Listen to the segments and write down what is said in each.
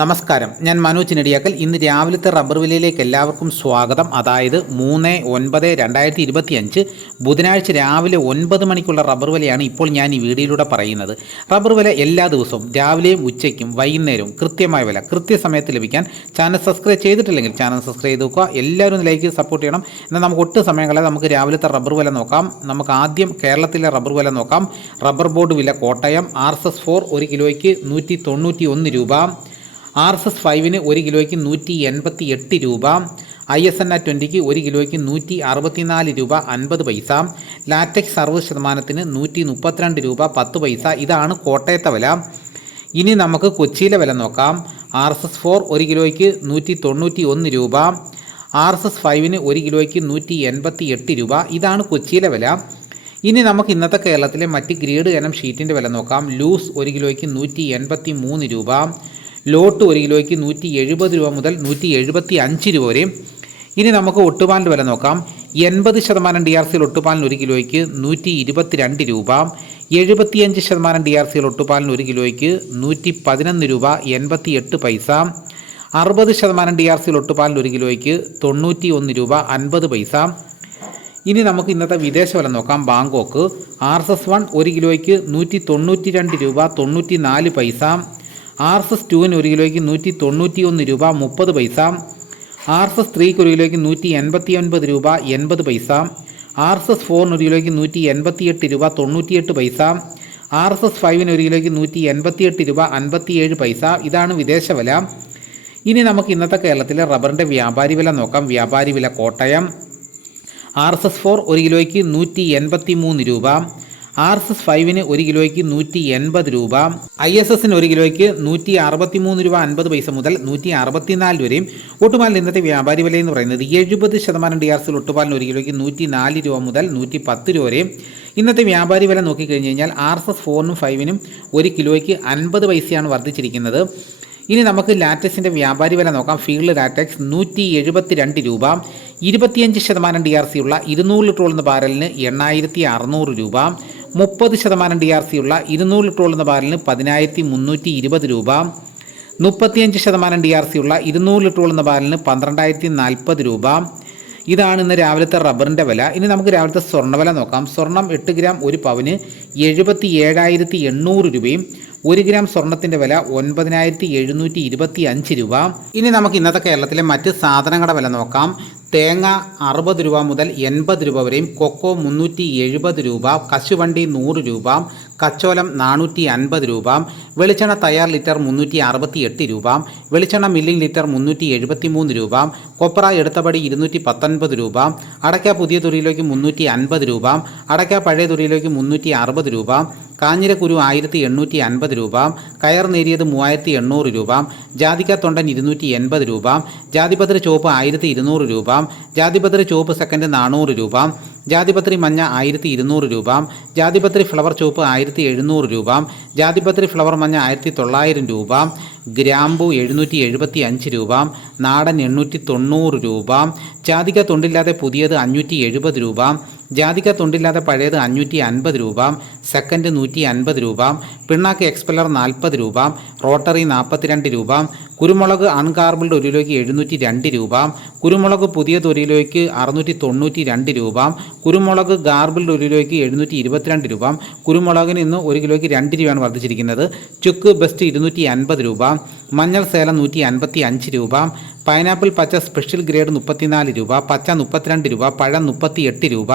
നമസ്കാരം. ഞാൻ മനോജ് നെടിയാക്കൽ ഇന്ന് രാവിലത്തെ റബ്ബർ വിലയിലേക്ക് എല്ലാവർക്കും സ്വാഗതം. അതായത് മൂന്ന് ഒൻപത് രണ്ടായിരത്തി ഇരുപത്തി അഞ്ച് ബുധനാഴ്ച രാവിലെ ഒൻപത് മണിക്കുള്ള റബ്ബർ വിലയാണ് ഇപ്പോൾ ഞാൻ ഈ വീഡിയോയിലൂടെ പറയുന്നത്. റബ്ബർ വില എല്ലാ ദിവസവും രാവിലെയും ഉച്ചയ്ക്കും വൈകുന്നേരവും കൃത്യമായ വില കൃത്യസമയത്ത് ലഭിക്കാൻ ചാനൽ സബ്സ്ക്രൈബ് ചെയ്തിട്ടില്ലെങ്കിൽ ചാനൽ സബ്സ്ക്രൈബ് ചെയ്ത് നോക്കുക. എല്ലാവരും ലൈക്ക് സപ്പോർട്ട് ചെയ്യണം. എന്നാൽ നമുക്ക് ഒട്ടും സമയങ്ങളെ നമുക്ക് രാവിലത്തെ റബ്ബർ വില നോക്കാം. നമുക്ക് ആദ്യം കേരളത്തിലെ റബ്ബർ വില നോക്കാം. റബ്ബർ ബോർഡ് വില Kottayam R S S four ഒരു കിലോയ്ക്ക് നൂറ്റി തൊണ്ണൂറ്റി ഒന്ന് രൂപ. ആർ എസ് എസ് ഫൈവിന് ഒരു കിലോയ്ക്ക് നൂറ്റി എൺപത്തി എട്ട് രൂപ ഐ എസ് എൻ ആ ട്വന്റിക്ക് ഒരു കിലോയ്ക്ക് നൂറ്റി അറുപത്തിനാല് രൂപ അൻപത് പൈസ ലാറ്റക്സ് അറുപത് ശതമാനത്തിന് നൂറ്റി മുപ്പത്തിരണ്ട് രൂപ പത്ത് പൈസ. ഇതാണ് കോട്ടയത്തെ വില. ഇനി നമുക്ക് കൊച്ചിയിലെ വില നോക്കാം. ആർ എസ് എസ് ഫോർ ഒരു കിലോയ്ക്ക് നൂറ്റി തൊണ്ണൂറ്റി ഒന്ന് രൂപ ആർ എസ് എസ് ഫൈവിന് ഒരു കിലോയ്ക്ക് നൂറ്റി എൺപത്തി എട്ട് രൂപ. ഇതാണ് കൊച്ചിയിലെ വില. ഇനി നമുക്ക് ഇന്നത്തെ കേരളത്തിലെ മറ്റ് ഗ്രേഡ് ഇനം ഷീറ്റിന്റെ വില നോക്കാം. ലൂസ് ഒരു കിലോയ്ക്ക് നൂറ്റി എൺപത്തി മൂന്ന് രൂപ ലോട്ട് ഒരു കിലോയ്ക്ക് നൂറ്റി എഴുപത് രൂപ മുതൽ നൂറ്റി എഴുപത്തി അഞ്ച് രൂപ വരെ. ഇനി നമുക്ക് ഒട്ടുപാലിന്റെ വില നോക്കാം. എൺപത് ശതമാനം ഡി ആർ സിയിൽ ഒട്ടുപാലിന് ഒരു കിലോയ്ക്ക് നൂറ്റി ഇരുപത്തിരണ്ട് രൂപ. എഴുപത്തിയഞ്ച് ശതമാനം ഡി ആർ സിയിൽ ഒട്ടുപാലിന് ഒരു കിലോയ്ക്ക് നൂറ്റി പതിനൊന്ന് രൂപ എൺപത്തി എട്ട് പൈസ. അറുപത് ശതമാനം ഡി ആർ സിയിൽ ഒട്ടുപാലിന് ഒരു കിലോയ്ക്ക് തൊണ്ണൂറ്റി ഒന്ന് രൂപ അൻപത് പൈസ. ഇനി നമുക്ക് ഇന്നത്തെ വിദേശ വില നോക്കാം. Bangkok R S S one ഒരു കിലോയ്ക്ക് നൂറ്റി തൊണ്ണൂറ്റി രണ്ട് രൂപ തൊണ്ണൂറ്റി നാല് പൈസ. ആർ എസ് എസ് ടുവിന് ഒരു കിലോയ്ക്ക് നൂറ്റി തൊണ്ണൂറ്റി ഒന്ന് രൂപ മുപ്പത് പൈസ. ആർ എസ് എസ് ത്രീക്ക് ഒരു കിലോയ്ക്ക് നൂറ്റി എൺപത്തി ഒൻപത് രൂപ എൺപത് പൈസ. ആർ എസ് എസ് ഫോറിന് ഒരു കിലോയ്ക്ക് നൂറ്റി എൺപത്തിയെട്ട് രൂപ തൊണ്ണൂറ്റിയെട്ട് പൈസ. ആർ എസ് എസ് ഫൈവിന് ഒരു കിലോയ്ക്ക് നൂറ്റി എൺപത്തിയെട്ട് രൂപ അൻപത്തിയേഴ് പൈസ. ഇതാണ് വിദേശ വില. ഇനി നമുക്ക് ഇന്നത്തെ കേരളത്തിലെ റബ്ബറിന്റെ വ്യാപാരി വില നോക്കാം. വ്യാപാരി വില Kottayam. R S S four ഒരു കിലോയ്ക്ക് നൂറ്റി എൺപത്തി മൂന്ന് രൂപ. ആർ എസ് എസ് ഫൈവിന് ഒരു കിലോയ്ക്ക് നൂറ്റി എൺപത് രൂപ ഐ എസ് എസിന് ഒരു കിലോയ്ക്ക് നൂറ്റി അറുപത്തി മൂന്ന് രൂപ അൻപത് പൈസ മുതൽ നൂറ്റി അറുപത്തിനാല് വരെയും. ഒട്ടുപാലിന് ഇന്നത്തെ വ്യാപാരി വില എന്ന് പറയുന്നത് എഴുപത് ശതമാനം ഡി ആർ സിൽ ഒട്ടുപാലിന് ഒരു കിലോയ്ക്ക് നൂറ്റി നാല് രൂപ മുതൽ നൂറ്റി പത്ത് രൂപ വരെയും. ഇന്നത്തെ വ്യാപാരി വില നോക്കിക്കഴിഞ്ഞ് കഴിഞ്ഞാൽ ആർ എസ് എസ് ഫോറിനും ഫൈവിനും ഒരു കിലോയ്ക്ക് അൻപത് പൈസയാണ് വർദ്ധിച്ചിരിക്കുന്നത്. ഇനി നമുക്ക് ലാറ്റക്സിന്റെ വ്യാപാരി വില നോക്കാം. ഫീൽഡ് ലാറ്റക്സ് നൂറ്റി എഴുപത്തി രണ്ട് രൂപ ഇരുപത്തിയഞ്ച് ശതമാനം ഡി ആർ സി ഉള്ള ഇരുന്നൂറ് ലിറ്റർ ഉള്ള ബാരലിന് എണ്ണായിരത്തി അറുന്നൂറ് രൂപ മുപ്പത് ശതമാനം ഡി ആർ സി ഉള്ള ഇരുന്നൂറ് ലിറ്റർ എന്ന ബാരലിന് പതിനായിരത്തി മുന്നൂറ്റി ഇരുപത് രൂപ. മുപ്പത്തിയഞ്ച് ശതമാനം ഡി ആർ സി ഉള്ള ഇരുന്നൂറ് ലിറ്റർ എന്ന ബാരലിന് പന്ത്രണ്ടായിരത്തി നാൽപ്പത് രൂപ. ഇതാണ് ഇന്ന് രാവിലത്തെ റബ്ബറിന്റെ വില. ഇനി നമുക്ക് രാവിലത്തെ സ്വർണവില നോക്കാം. സ്വർണം എട്ട് ഗ്രാം ഒരു പവന് എഴുപത്തി ഏഴായിരത്തി എണ്ണൂറ് രൂപയും ഒരു ഗ്രാം സ്വർണത്തിന്റെ വില ഒൻപതിനായിരത്തി എഴുന്നൂറ്റി ഇരുപത്തി അഞ്ച് രൂപ. ഇനി നമുക്ക് ഇന്നത്തെ കേരളത്തിലെ മറ്റ് സാധനങ്ങളുടെ വില നോക്കാം. തേങ്ങ അറുപത് രൂപ മുതൽ എൺപത് രൂപ വരെയും കൊക്കോ മുന്നൂറ്റി എഴുപത് രൂപ കശുവണ്ടി നൂറ് രൂപ കച്ചോലം നാനൂറ്റി അൻപത് രൂപ വെളിച്ചെണ്ണ തയ്യാർ ലിറ്റർ മുന്നൂറ്റി അറുപത്തി എട്ട് രൂപ വെളിച്ചെണ്ണ മില്ലിംഗ് ലിറ്റർ മുന്നൂറ്റി എഴുപത്തി മൂന്ന് രൂപ കൊപ്ര എടുത്തപടി ഇരുന്നൂറ്റി പത്തൊൻപത് രൂപ അടയ്ക്ക പുതിയ തുറിയിലേക്ക് മുന്നൂറ്റി അൻപത് രൂപ അടയ്ക്ക പഴയ തുറിയിലേക്ക് മുന്നൂറ്റി അറുപത് രൂപ കാഞ്ഞിരക്കുരു ആയിരത്തി എണ്ണൂറ്റി അൻപത് രൂപ കയർ നേരിയത് മൂവായിരത്തി എണ്ണൂറ് രൂപ ജാതിക്ക തൊണ്ടൻ ഇരുന്നൂറ്റി എൺപത് രൂപ ജാതിപത്രി ചോപ്പ് ആയിരത്തി ഇരുന്നൂറ് രൂപ ജാതിപത്രി ചോപ്പ് സെക്കൻഡ് നാനൂറ് രൂപ ജാതിപത്രി മഞ്ഞ ആയിരത്തി ഇരുന്നൂറ് രൂപ ജാതിപത്രി ഫ്ലവർ ചോപ്പ് ആയിരത്തി എഴുന്നൂറ് രൂപ ജാതിപത്രി ഫ്ലവർ മഞ്ഞ ആയിരത്തി തൊള്ളായിരം രൂപ ഗ്രാമ്പു എഴുന്നൂറ്റി എഴുപത്തി അഞ്ച് രൂപ നാടൻ എണ്ണൂറ്റി തൊണ്ണൂറ് രൂപ ജാതിക തൊണ്ടില്ലാതെ പുതിയത് അഞ്ഞൂറ്റി എഴുപത് രൂപ ജാതിക തൊണ്ടില്ലാതെ പഴയത് അഞ്ഞൂറ്റി അൻപത് രൂപ സെക്കൻഡ് നൂറ്റി അൻപത് രൂപ പിണ്ണാക്ക് എക്സ്പെല്ലർ നാൽപ്പത് രൂപ റോട്ടറി നാൽപ്പത്തിരണ്ട് രൂപ കുരുമുളക് അൺകാർബിൾഡ് ഒരു കിലോയ്ക്ക് എഴുന്നൂറ്റി രണ്ട് രൂപ കുരുമുളക് പുതിയത് ഒരു കിലോയ്ക്ക് അറുന്നൂറ്റി തൊണ്ണൂറ്റി രണ്ട് രൂപ കുരുമുളക് ഗാർബിൾഡ് ഒരു കിലോയ്ക്ക് എഴുന്നൂറ്റി ഇരുപത്തിരണ്ട് രൂപ കുരുമുളകിന് ഇന്ന് ഒരു കിലോയ്ക്ക് രണ്ട് രൂപയാണ് വർദ്ധിച്ചിരിക്കുന്നത്. ചുക്ക് ബെസ്റ്റ് ഇരുന്നൂറ്റി അൻപത് രൂപ മഞ്ഞൾ സേലം നൂറ്റി അൻപത്തി അഞ്ച് രൂപ പൈനാപ്പിൾ പച്ച സ്പെഷ്യൽ ഗ്രേഡ് മുപ്പത്തിനാല് രൂപ പച്ച മുപ്പത്തിരണ്ട് രൂപ പഴം മുപ്പത്തി എട്ട് രൂപ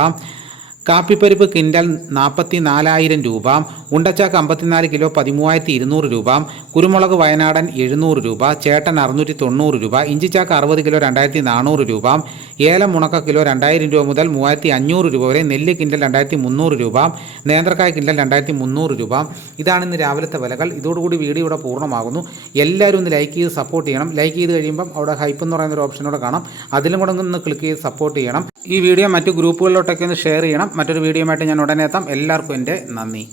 കാപ്പിപ്പരിപ്പ് കിൻഡൽ നാൽപ്പത്തി നാലായിരം രൂപ ഉണ്ടച്ചാക്ക് അമ്പത്തിനാല് കിലോ പതിമൂവായിരത്തി ഇരുന്നൂറ് രൂപ കുരുമുളക് വയനാടൻ എഴുന്നൂറ് രൂപ ചേട്ടൻ അറുന്നൂറ്റി തൊണ്ണൂറ് രൂപ ഇഞ്ചിച്ചാക്ക് അറുപത് കിലോ രണ്ടായിരത്തി നാനൂറ് രൂപ ഏലം ഉണക്ക കിലോ രണ്ടായിരം രൂപ മുതൽ മൂവായിരത്തി അഞ്ഞൂറ് രൂപ വരെ നെല്ല് കിൻഡൽ രണ്ടായിരത്തി മുന്നൂറ് രൂപ നേന്ത്രക്കായ കിൻഡൽ രണ്ടായിരത്തി മുന്നൂറ് രൂപ. ഇതാണ് ഇന്ന് രാവിലത്തെ വിലകൾ. ഇതോടുകൂടി വീഡിയോ ഇവിടെ പൂർണമാകുന്നു. എല്ലാവരും ഒന്ന് ലൈക്ക് ചെയ്ത് സപ്പോർട്ട് ചെയ്യണം. ലൈക്ക് ചെയ്ത് കഴിയുമ്പം അവിടെ ഹൈപ്പ് എന്ന് പറയുന്ന ഒരു ഓപ്ഷനോടെ കാണാം. അതിലും കൂടെ ഒന്ന് ക്ലിക്ക് ചെയ്ത് സപ്പോർട്ട് ചെയ്യണം. ഈ വീഡിയോ മറ്റു ഗ്രൂപ്പുകളിലോട്ടൊക്കെ ഒന്ന് ഷെയർ ചെയ്യണം. മറ്റൊരു വീഡിയോയുമായിട്ട് ഞാൻ ഉടനെ എത്താം. എല്ലാവർക്കും എന്റെ നന്ദി.